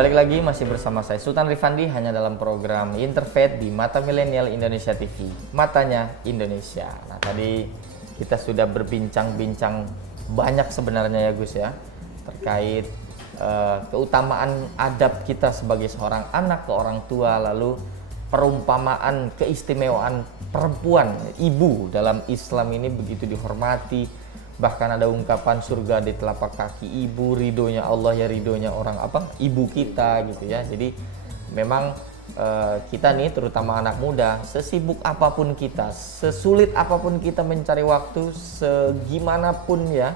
Balik lagi masih bersama saya Sultan Rifandi hanya dalam program Interfaith di Mata Milenial Indonesia TV, Matanya Indonesia. Nah, tadi kita sudah berbincang-bincang banyak sebenarnya ya Gus ya, terkait keutamaan adab kita sebagai seorang anak ke orang tua, lalu perumpamaan keistimewaan perempuan, ibu dalam Islam ini begitu dihormati. Bahkan ada ungkapan surga di telapak kaki ibu, ridhonya Allah ya ridhonya orang ibu kita gitu ya. Jadi memang kita nih terutama anak muda, sesibuk apapun kita, sesulit apapun kita mencari waktu, segimanapun ya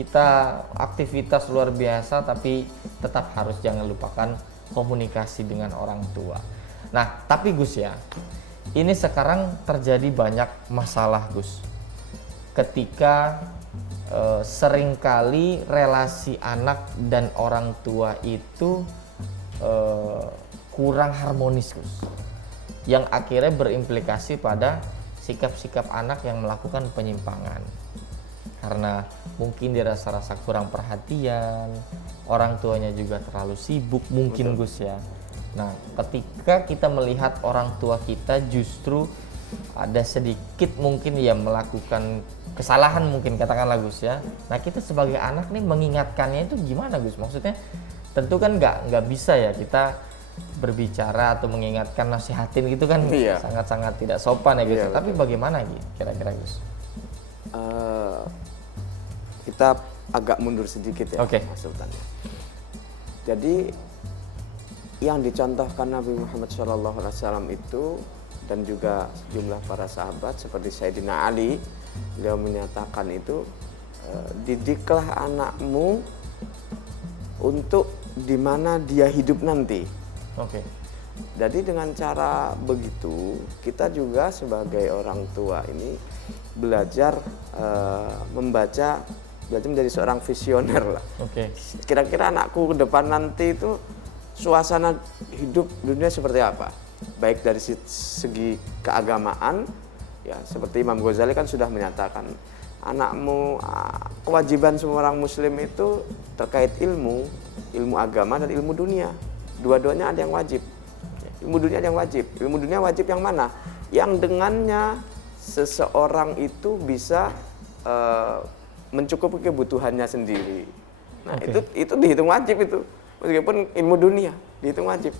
kita aktivitas luar biasa, tapi tetap harus jangan lupakan komunikasi dengan orang tua. Nah tapi Gus ya, ini sekarang terjadi banyak masalah Gus, ketika seringkali relasi anak dan orang tua itu kurang harmonis Gus, yang akhirnya berimplikasi pada sikap-sikap anak yang melakukan penyimpangan karena mungkin dirasa-rasa kurang perhatian, orang tuanya juga terlalu sibuk mungkin. Betul. Gus ya. Nah ketika kita melihat orang tua kita justru ada sedikit mungkin ya melakukan kesalahan mungkin katakanlah Gus ya. Nah kita sebagai anak nih mengingatkannya itu gimana Gus? Maksudnya tentu kan nggak bisa ya kita berbicara atau mengingatkan, nasihatin gitu kan. Iya. Sangat-sangat tidak sopan ya Gus. Iya, tapi bagaimana kira-kira Gus? Kita agak mundur sedikit ya, Mas Sultan. Jadi yang dicontohkan Nabi Muhammad SAW itu dan juga sejumlah para sahabat seperti Sayyidina Ali, beliau menyatakan itu didiklah anakmu untuk di mana dia hidup nanti. Jadi dengan cara begitu kita juga sebagai orang tua ini belajar membaca, belajar menjadi seorang visioner lah. Kira-kira anakku ke depan nanti itu suasana hidup dunia seperti apa? Baik dari segi keagamaan, ya seperti Imam Ghazali kan sudah menyatakan anakmu, kewajiban semua orang muslim itu terkait ilmu agama dan ilmu dunia. Dua-duanya ada yang wajib. Ilmu dunia ada yang wajib. Ilmu dunia wajib yang mana? Yang dengannya seseorang itu bisa mencukupi kebutuhannya sendiri. Nah, itu dihitung wajib itu. Meskipun ilmu dunia dihitung wajib.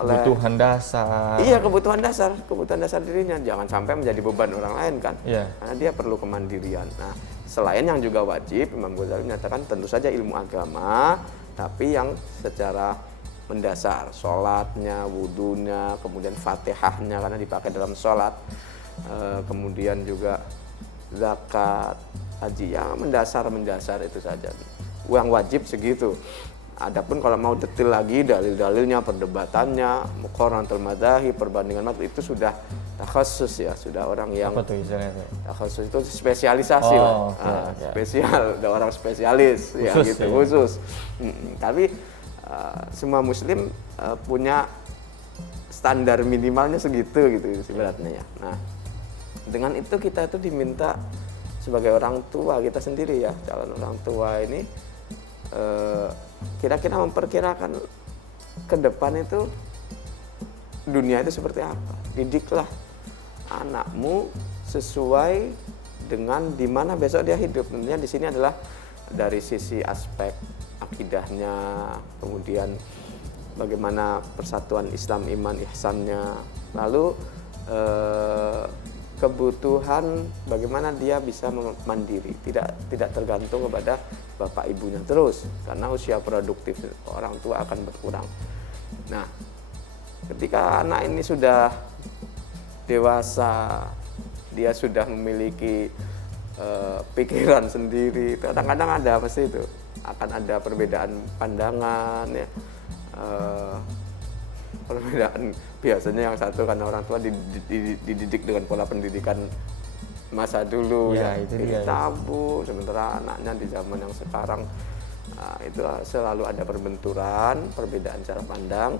Kebutuhan dasar. Iya, kebutuhan dasar dirinya. Jangan sampai menjadi beban orang lain kan. Karena dia perlu kemandirian. Nah, selain yang juga wajib, Imam Ghazali menyatakan tentu saja ilmu agama, tapi yang secara mendasar, sholatnya, wudunya, kemudian fatihahnya karena dipakai dalam sholat, kemudian juga zakat, haji, yang mendasar itu saja. Yang wajib segitu. Adapun kalau mau detail lagi dalil-dalilnya, perdebatannya, muqaranatul madzahib, perbandingan madzhab itu sudah takhasus ya, sudah orang yang takhasus itu spesialisasi lah. Spesial, ada orang spesialis khusus, ya gitu, khusus. Tapi semua muslim punya standar minimalnya segitu gitu sebenarnya ya. Nah, dengan itu kita itu diminta sebagai orang tua kita sendiri ya, calon orang tua ini kira-kira memperkirakan ke depan itu dunia itu seperti apa. Didiklah anakmu sesuai dengan di mana besok dia hidup. Tentunya di sini adalah dari sisi aspek akidahnya, kemudian bagaimana persatuan Islam, iman, ihsannya, lalu kebutuhan bagaimana dia bisa mandiri, tidak tergantung kepada bapak ibunya terus, karena usia produktif orang tua akan berkurang. Nah, ketika anak ini sudah dewasa, dia sudah memiliki pikiran sendiri, kadang-kadang ada pasti itu akan ada perbedaan pandangan ya. Perbedaan biasanya yang satu karena orang tua dididik dengan pola pendidikan masa dulu ya itu dia, tabu, sementara anaknya di zaman yang sekarang itu selalu ada perbenturan, perbedaan cara pandang.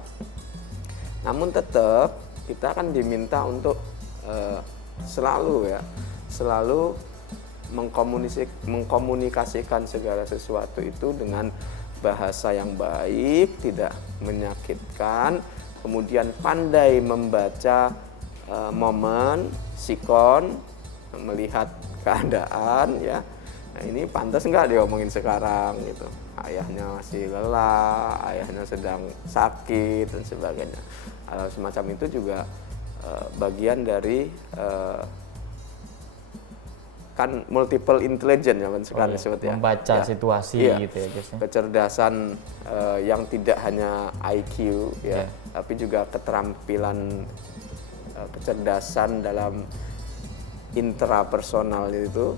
Namun tetap kita akan diminta untuk selalu mengkomunikasikan segala sesuatu itu dengan bahasa yang baik, tidak menyakitkan, kemudian pandai membaca momen, sikon, melihat keadaan ya. Nah ini pantas nggak diomongin sekarang gitu. Ayahnya masih lelah, ayahnya sedang sakit dan sebagainya. Semacam itu juga bagian dari kan multiple intelligence ya sekarang disebut ya. Membaca situasi gitu ya guys. Kecerdasan yang tidak hanya IQ ya, tapi juga keterampilan kecerdasan dalam intrapersonal itu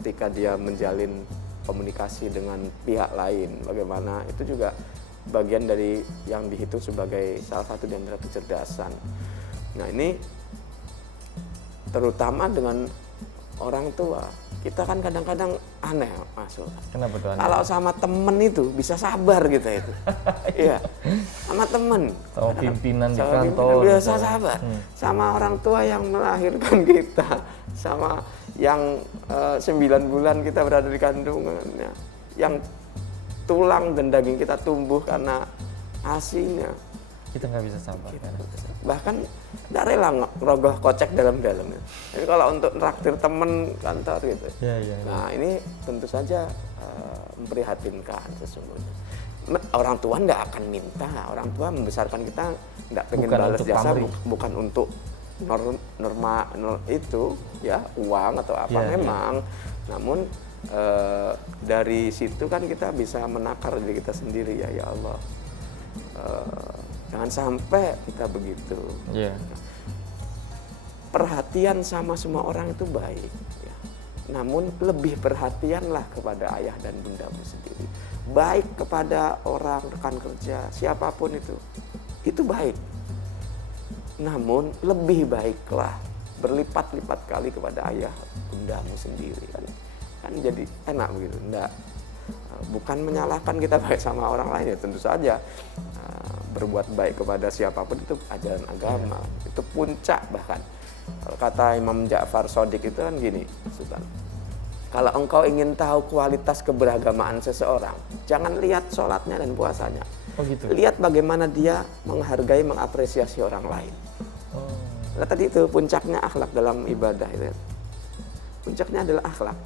ketika dia menjalin komunikasi dengan pihak lain, bagaimana itu juga bagian dari yang dihitung sebagai salah satu di antara kecerdasan. Nah ini terutama dengan orang tua, kita kan kadang-kadang aneh Mas. Kenapa tuh aneh? Kalau sama temen itu bisa sabar gitu itu. Iya, sama temen. Sama pimpinan di kantor. Biasa sabar. Sama orang tua yang melahirkan kita, sama yang 9 bulan kita berada di kandungannya, yang tulang dan daging kita tumbuh karena ASI-nya. Kita nggak bisa sabar. Bahkan nggak rela ngerogoh kocek dalam-dalamnya. Jadi kalau untuk traktir temen kantor gitu. Nah ini tentu saja memprihatinkan sesungguhnya. Orang tua nggak akan minta, orang tua membesarkan kita nggak pengen balas jasa, bukan untuk norma itu ya uang atau apa memang. Namun dari situ kan kita bisa menakar diri kita sendiri ya Allah. Jangan sampai kita begitu. Perhatian sama semua orang itu baik. Ya. Namun lebih perhatianlah kepada ayah dan bundamu sendiri. Baik kepada orang rekan kerja, siapapun itu baik. Namun lebih baiklah berlipat-lipat kali kepada ayah bundamu sendiri kan jadi enak begitu. Enggak, bukan menyalahkan kita baik sama orang lain ya, tentu saja berbuat baik kepada siapapun itu ajaran agama, itu puncak. Bahkan kalau kata Imam Ja'far Shadiq itu kan gini, Sultan, kalau engkau ingin tahu kualitas keberagamaan seseorang, jangan lihat sholatnya dan puasanya. Lihat bagaimana dia menghargai, mengapresiasi orang lain. Nah, tadi itu puncaknya akhlak dalam ibadah itu. Puncaknya adalah akhlak.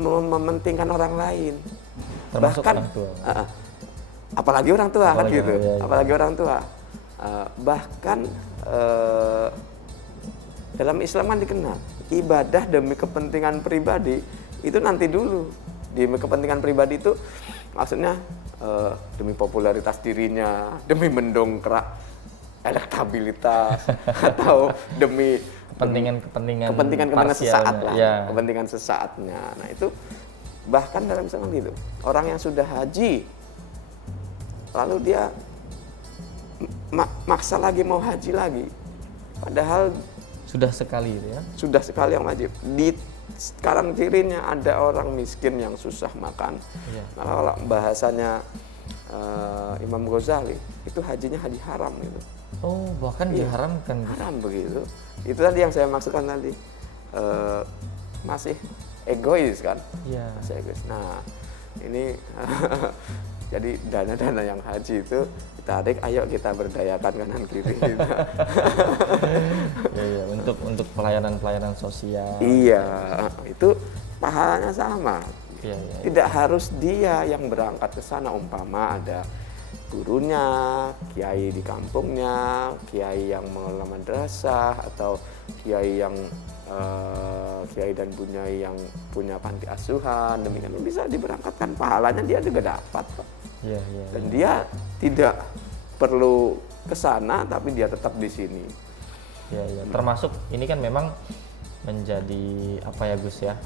Mementingkan orang lain. Termasuk bahkan orang tua. Apalagi orang tua kan gitu. Apalagi orang tua. Bahkan dalam Islam kan dikenal ibadah demi kepentingan pribadi itu nanti dulu. Demi kepentingan pribadi itu maksudnya demi popularitas dirinya, demi mendongkrak elektabilitas atau demi kepentingan sesaat lah, kepentingan sesaatnya. Nah itu bahkan dalam Islam gitu, orang yang sudah haji lalu dia maksa lagi mau haji lagi, padahal sudah sekali ya. Sudah sekali yang wajib. Di sekarang kirinya ada orang miskin yang susah makan. Maka kalau bahasanya Imam Ghazali itu hajinya haji haram gitu. Oh, bahkan diharamkan. Haram begitu. Itu tadi yang saya maksudkan tadi. Masih egois kan? Masih egois. Nah, ini jadi dana-dana yang haji itu tarik, ayo kita berdayakan kanan kiri. Gitu. Untuk pelayanan sosial. Iya, itu pahalanya sama. Tidak harus dia yang berangkat ke sana, umpama ada gurunya, kiai di kampungnya, kiai yang mengelola madrasah, atau kiai yang kiai dan bunyai yang punya panti asuhan, demikian bisa diberangkatkan, pahalanya dia juga dapat. Dan dia tidak perlu ke sana, tapi dia tetap di sini. Termasuk ini kan memang menjadi apa ya Gus ya?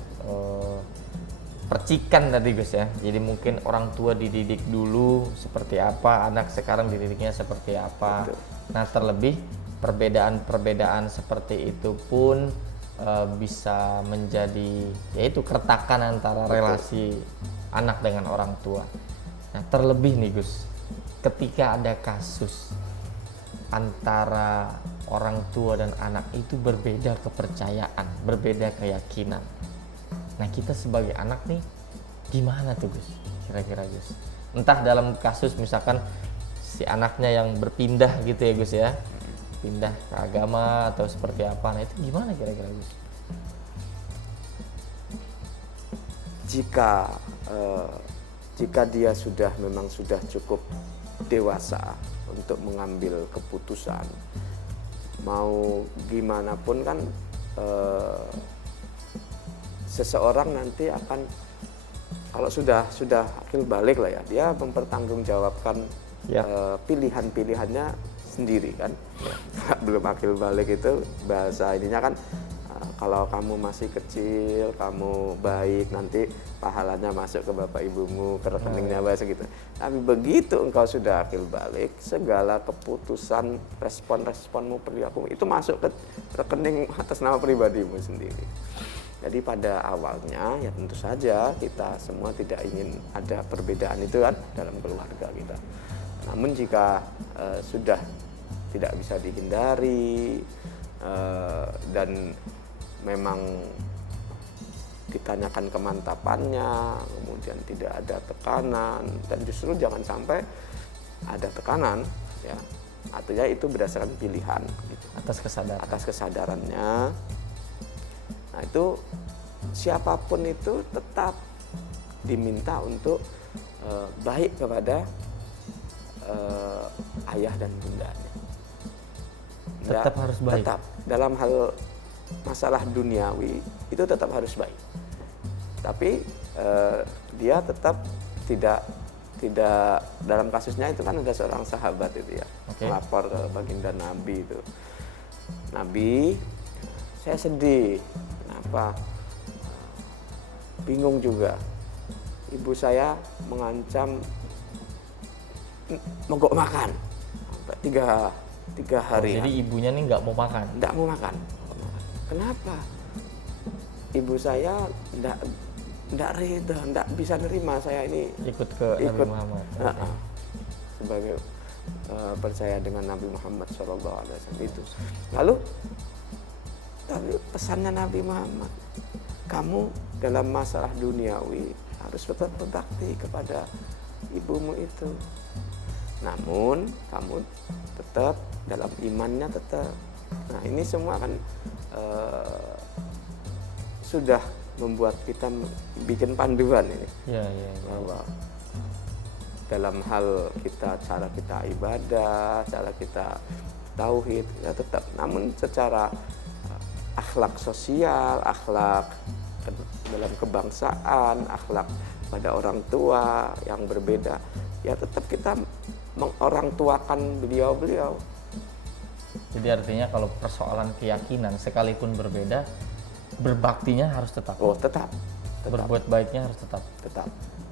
Percikan tadi Gus ya. Jadi mungkin orang tua dididik dulu seperti apa, anak sekarang dididiknya seperti apa. Betul. Nah, terlebih perbedaan itu pun bisa menjadi yaitu keretakan antara relasi anak dengan orang tua. Nah, terlebih nih Gus, ketika ada kasus antara orang tua dan anak itu berbeda kepercayaan, berbeda keyakinan. Nah, kita sebagai anak nih Gimana tuh Gus? Kira-kira Gus. Entah dalam kasus misalkan si anaknya yang berpindah gitu ya Gus ya. Pindah ke agama atau seperti apa. Nah, itu gimana kira-kira Gus? Jika dia memang sudah cukup dewasa untuk mengambil keputusan, mau gimana pun kan seseorang nanti akan, kalau sudah akil balik lah ya, dia mempertanggungjawabkan pilihan-pilihannya sendiri kan. Belum akil balik itu bahasa ininya kan, kalau kamu masih kecil, kamu baik, nanti pahalanya masuk ke bapak ibumu, ke rekeningnya bahasa gitu. Tapi begitu engkau sudah akil balik, segala keputusan, respon-responmu, perilakumu itu masuk ke rekening atas nama pribadimu sendiri. Jadi pada awalnya ya tentu saja kita semua tidak ingin ada perbedaan itu kan dalam keluarga kita. Namun jika sudah tidak bisa dihindari dan memang ditanyakan kemantapannya, kemudian tidak ada tekanan, dan justru jangan sampai ada tekanan, ya. Artinya itu berdasarkan pilihan, gitu. Atas kesadarannya. Nah itu siapapun itu tetap diminta untuk baik kepada ayah dan bundanya. Tetap harus baik. Tetap dalam hal masalah duniawi itu tetap harus baik. Tapi dia tetap tidak dalam kasusnya itu kan ada seorang sahabat itu ya, melapor ke baginda Nabi itu. Nabi, saya sedih. Kenapa? Bingung juga. Ibu saya mengancam mogok makan sampai tiga hari. Jadi ibunya nih nggak mau makan? Nggak mau makan. Kenapa? Ibu saya nggak reda, nggak bisa nerima saya ini ikut Nabi Muhammad. Sebagai percaya dengan Nabi Muhammad SAW itu. Lalu tapi pesannya Nabi Muhammad, kamu dalam masalah duniawi harus tetap berbakti kepada ibumu itu. Namun kamu tetap dalam imannya tetap. Nah ini semua kan sudah membuat kita bikin panduan ini. Bahwa dalam hal cara kita ibadah, cara kita tauhid, ya tetap. Namun secara akhlak sosial, akhlak dalam kebangsaan, akhlak pada orang tua yang berbeda, ya tetap kita mengorangtuakan beliau-beliau. Jadi artinya kalau persoalan keyakinan sekalipun berbeda, berbaktinya harus tetap. Tetap. Berbuat baiknya harus tetap.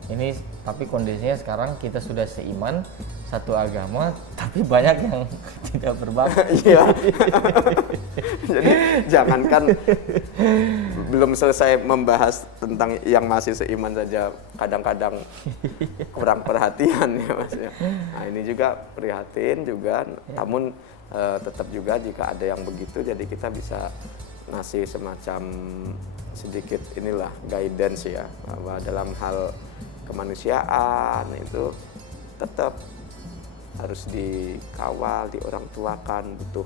Ini tapi kondisinya sekarang kita sudah seiman, satu agama, tapi banyak yang tidak berbakti. Iya. Jadi jangankan belum selesai membahas tentang yang masih seiman saja, kadang-kadang kurang perhatian ya Mas ya. Nah ini juga prihatin juga, namun tetap juga jika ada yang begitu, jadi kita bisa ngasih semacam sedikit inilah guidance ya, bahwa dalam hal kemanusiaan itu tetap harus dikawal, diorangtuakan, butuh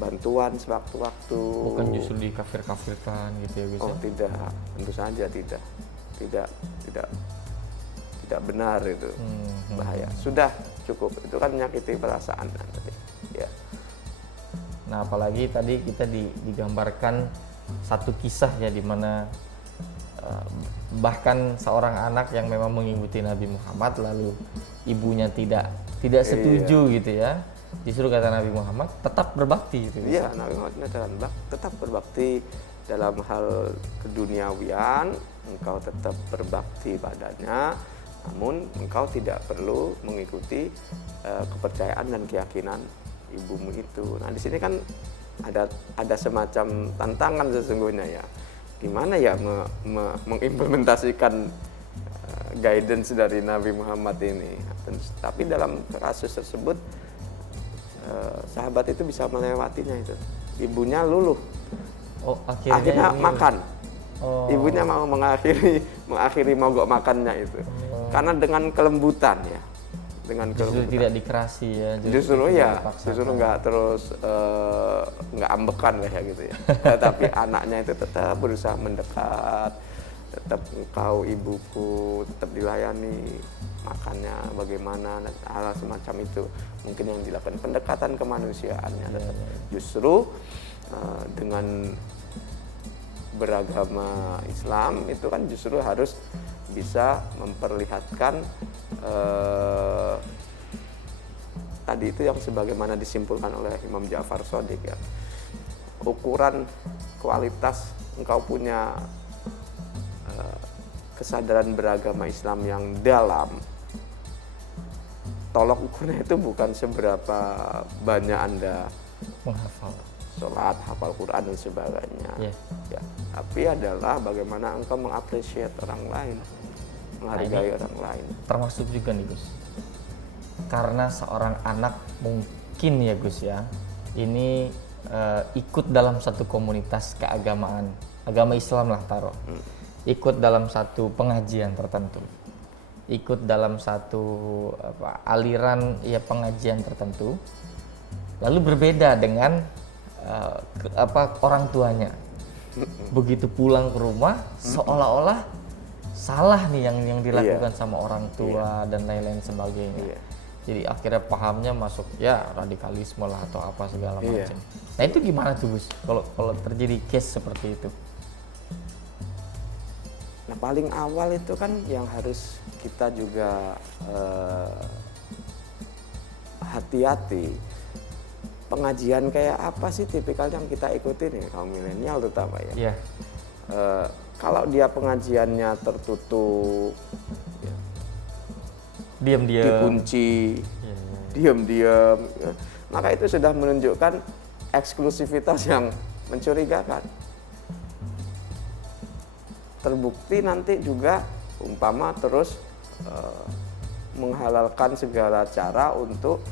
bantuan sewaktu-waktu. Bukan justru dikafir-kafirkan gitu ya Gus? Tidak, tentu saja tidak benar itu, bahaya. Sudah cukup, itu kan menyakiti perasaan nanti. Ya. Nah apalagi tadi kita digambarkan satu kisah ya, di mana bahkan seorang anak yang memang mengikuti Nabi Muhammad lalu ibunya tidak setuju gitu ya, justru kata Nabi Muhammad tetap berbakti gitu. Iya, Nabi Muhammad tetap berbakti dalam hal keduniawian, engkau tetap berbakti padanya, namun engkau tidak perlu mengikuti kepercayaan dan keyakinan ibumu itu. Nah di sini kan ada semacam tantangan sesungguhnya ya. Gimana ya mengimplementasikan guidance dari Nabi Muhammad ini. Tapi dalam kasus tersebut sahabat itu bisa melewatinya itu. Ibunya luluh. Akhirnya makan. Ibunya mau mengakhiri mengakhiri mogok makannya itu. Karena dengan kelembutan ya, dengan justru kelembutan. tidak dikerasi ya, Justru tidak ya, dipaksakan. justru nggak terus nggak ambekan lah ya gitu ya. Tapi anaknya itu tetap berusaha mendekat, tetap engkau ibuku, tetap dilayani makannya bagaimana dan hal semacam itu mungkin yang dilakukan pendekatan kemanusiaannya. Justru dengan beragama Islam itu kan justru harus bisa memperlihatkan tadi itu yang sebagaimana disimpulkan oleh Imam Ja'far Shadiq ya, ukuran kualitas engkau punya kesadaran beragama Islam yang dalam, tolok ukurnya itu bukan seberapa banyak Anda menghafal sholat, hafal Quran dan sebagainya. Yeah. Ya, tapi adalah bagaimana engkau mengapresiasi orang lain, menghargai orang lain. Termasuk juga nih Gus, karena seorang anak mungkin ya Gus ya, ini ikut dalam satu komunitas keagamaan, agama Islam lah taruh, ikut dalam satu pengajian tertentu, ikut dalam satu aliran ya pengajian tertentu, lalu berbeda dengan orang tuanya. Begitu pulang ke rumah seolah-olah salah nih yang dilakukan sama orang tua dan lain-lain sebagainya. Jadi akhirnya pahamnya masuk ya radikalisme lah atau apa segala macam. Nah itu gimana tuh Gus kalau terjadi case seperti itu? Nah paling awal itu kan yang harus kita juga hati-hati. Pengajian kayak apa sih tipikal yang kita ikuti nih kaum milenial terutama ya. Kalau dia pengajiannya tertutup, ya, diam-diam, dikunci, diam-diam, ya, maka itu sudah menunjukkan eksklusivitas yang mencurigakan. Terbukti nanti juga umpama terus menghalalkan segala cara untuk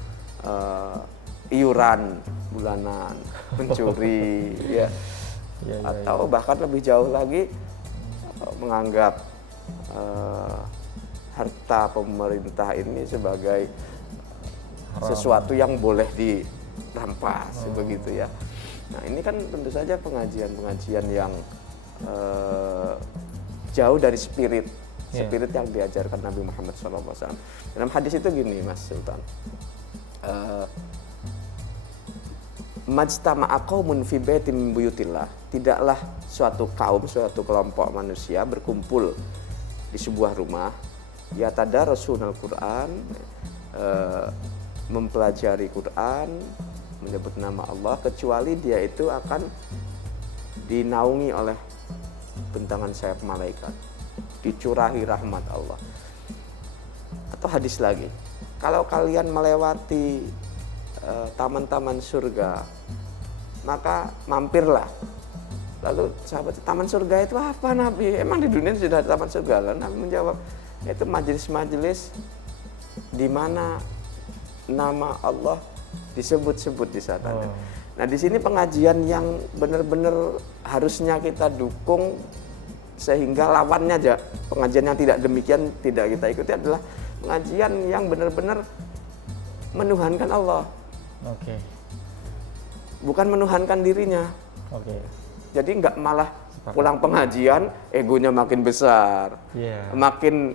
iuran bulanan, mencuri, ya. Atau bahkan lebih jauh lagi menganggap harta pemerintah ini sebagai sesuatu yang boleh dirampas, begitu ya. Nah ini kan tentu saja pengajian-pengajian yang jauh dari spirit yang diajarkan Nabi Muhammad SAW. Dalam hadis itu gini Mas Sultan, majtama'a qaumun fi baitin min buyutillah, tidaklah suatu kaum, suatu kelompok manusia berkumpul di sebuah rumah, yatadarrasunal Quran, mempelajari Quran, menyebut nama Allah, kecuali dia itu akan dinaungi oleh bentangan sayap malaikat, dicurahi rahmat Allah. Atau hadis lagi, kalau kalian melewati taman-taman surga, maka mampirlah. Lalu sahabat, taman surga itu apa Nabi? Emang di dunia sudah ada taman surga? Lalu Nabi menjawab, itu majelis-majelis di mana nama Allah disebut-sebut di sana. Nah di sini pengajian yang benar-benar harusnya kita dukung sehingga lawannya aja, pengajian yang tidak demikian tidak kita ikuti adalah pengajian yang benar-benar menuhankan Allah. Bukan menuhankan dirinya. Jadi nggak malah pulang pengajian egonya makin besar, makin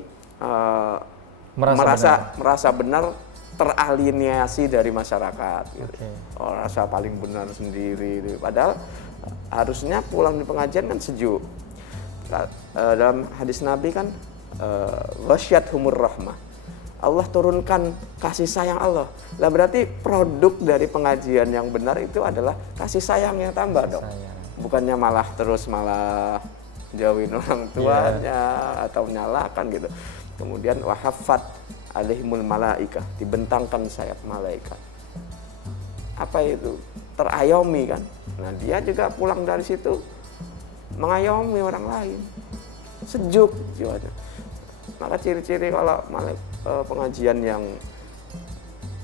merasa benar, teralienasi dari masyarakat. Gitu. Rasa paling benar sendiri. Gitu. Padahal harusnya pulang di pengajian kan sejuk. Dalam hadis Nabi kan ghasyyathumur rahmah. Allah turunkan kasih sayang Allah. Lah berarti produk dari pengajian yang benar itu adalah kasih sayang yang tambah dong. Bukannya malah jauhin orang tuanya atau menyalahkan gitu. Kemudian wahaffat alaihimul malaikah, dibentangkan sayap malaikat. Apa itu? Terayomi kan. Nah, dia juga pulang dari situ mengayomi orang lain. Sejuk jiwanya. Maka ciri-ciri kalau pengajian yang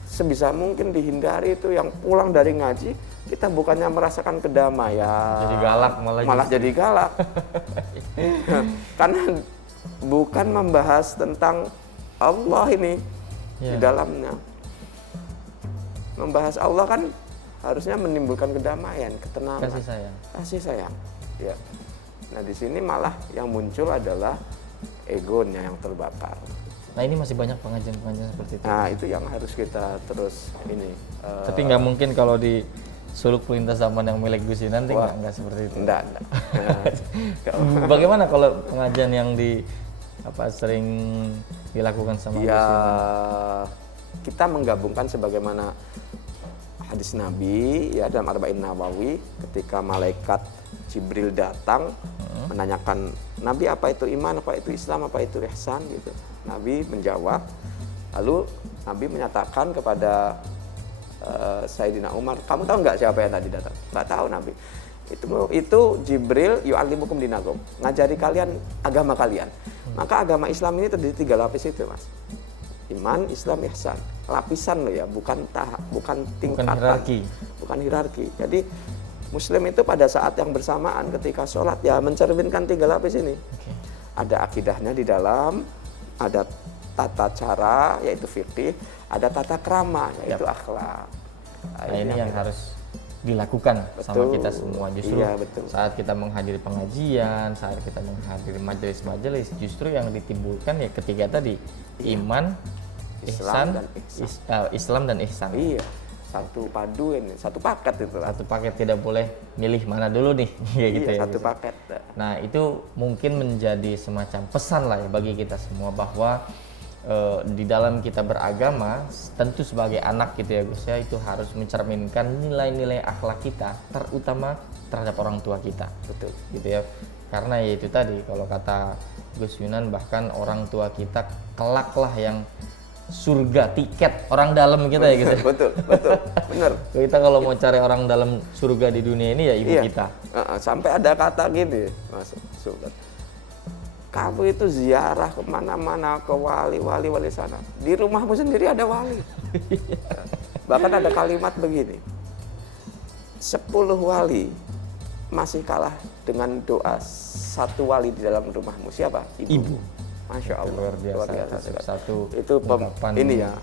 sebisa mungkin dihindari itu yang pulang dari ngaji, kita bukannya merasakan kedamaian, jadi galak malah jadi galak. Karena bukan membahas tentang Allah ini di dalamnya. Membahas Allah kan harusnya menimbulkan kedamaian, ketenangan, kasih sayang. Ya. Nah di sini malah yang muncul adalah egonya yang terbakar. Nah ini masih banyak pengajian-pengajian seperti itu. Nah itu yang harus kita terus ini. Tapi nggak mungkin kalau di suluk perintah zaman yang milik Gus Yunan nggak seperti itu. Enggak. Bagaimana kalau pengajian yang sering dilakukan sama Gus Yunan? Kita menggabungkan sebagaimana hadis Nabi ya dalam Arba'in Nawawi ketika malaikat Jibril datang menanyakan Nabi apa itu iman, apa itu Islam, apa itu ihsan gitu. Nabi menjawab, lalu Nabi menyatakan kepada Sayyidina Umar, kamu tahu nggak siapa yang tadi datang? Nggak tahu Nabi. Itu Jibril yu'allimukum dinakum, ngajari kalian agama kalian. Maka agama Islam ini terdiri 3 lapis itu, Mas. Iman, Islam, ihsan. Lapisan loh ya, bukan tingkatan, bukan hierarki. Jadi Muslim itu pada saat yang bersamaan ketika sholat ya mencerminkan 3 lapis ini. Ada akidahnya di dalam, ada tata cara yaitu fikih, ada tata krama yaitu akhlak. Nah ini yang harus dilakukan sama kita semua justru saat kita menghadiri pengajian, saat kita menghadiri majelis-majelis, justru yang ditimbulkan ya ketiga tadi iman, Islam dan ihsan. Iya, satu padu ini, satu paket itu. Satu paket, tidak boleh milih mana dulu nih, kayak gitu ya. Satu paket. Nah itu mungkin menjadi semacam pesan lah ya bagi kita semua bahwa di dalam kita beragama, tentu sebagai anak gitu ya Gus ya, itu harus mencerminkan nilai-nilai akhlak kita, terutama terhadap orang tua kita. Betul. Gitu ya. Karena ya itu tadi, kalau kata Gus Yunan, bahkan orang tua kita kelak lah yang surga, tiket orang dalam kita ya gitu. Betul, benar. Kita kalau mau cari orang dalam surga di dunia ini ya ibu kita. Sampai ada kata gini, Mas Sultan. Kamu itu ziarah kemana-mana ke wali sana. Di rumahmu sendiri ada wali. Bahkan ada kalimat begini. 10 wali masih kalah dengan doa 1 wali di dalam rumahmu. Siapa? Ibu. Masya Allah. Luar biasa. Itu ini ya.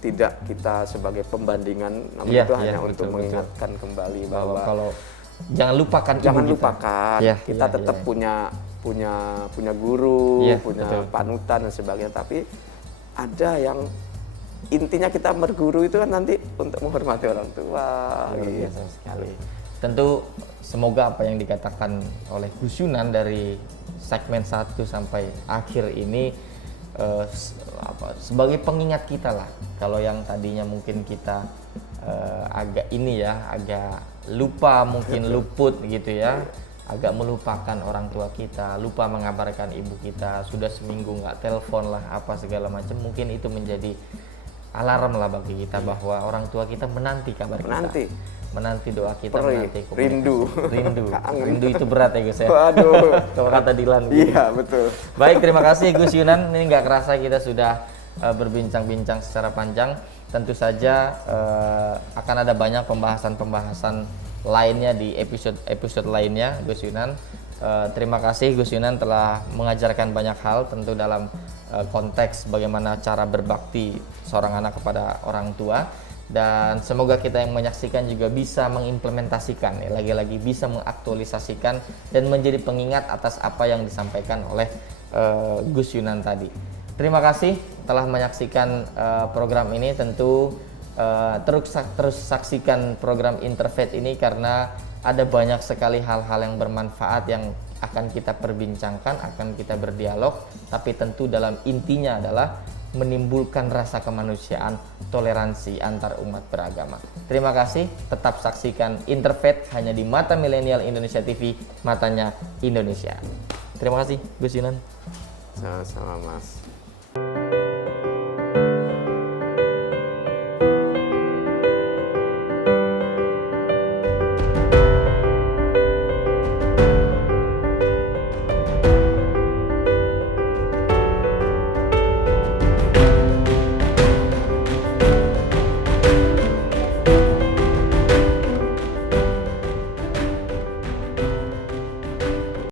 Tidak kita sebagai pembandingan, namun itu hanya untuk mengingatkan kembali bahwa kalau jangan lupakan. Kita tetap punya guru, punya panutan dan sebagainya. Tapi ada yang intinya kita berguru itu kan nanti untuk menghormati orang tua. Biasa sekali. Tentu semoga apa yang dikatakan oleh Gus Yunan dari segmen 1 sampai akhir ini sebagai pengingat kita lah. Kalau yang tadinya mungkin kita agak lupa, mungkin luput gitu ya. Agak melupakan orang tua kita, lupa mengabarkan ibu kita, sudah seminggu nggak telepon lah, apa segala macam, mungkin itu menjadi alarm lah bagi kita bahwa orang tua kita menanti kabar kita, menanti doa kita, menanti rindu itu berat ya Gus ya. Waduh, kalau kata Dilan gitu. Iya betul. Baik, terima kasih Gus Yunan, ini nggak kerasa kita sudah berbincang-bincang secara panjang. Tentu saja akan ada banyak pembahasan lainnya di episode lainnya Gus Yunan. Terima kasih Gus Yunan telah mengajarkan banyak hal, tentu dalam konteks bagaimana cara berbakti seorang anak kepada orang tua, dan semoga kita yang menyaksikan juga bisa mengimplementasikan, lagi-lagi bisa mengaktualisasikan dan menjadi pengingat atas apa yang disampaikan oleh Gus Yunan tadi. Terima kasih telah menyaksikan program ini. Tentu terus saksikan program Interfaith ini karena ada banyak sekali hal-hal yang bermanfaat yang akan kita perbincangkan, akan kita berdialog, tapi tentu dalam intinya adalah menimbulkan rasa kemanusiaan, toleransi antar umat beragama. Terima kasih, tetap saksikan Interfaith hanya di Mata Milenial Indonesia TV, matanya Indonesia. Terima kasih Gus Yunan. Sama-sama Mas.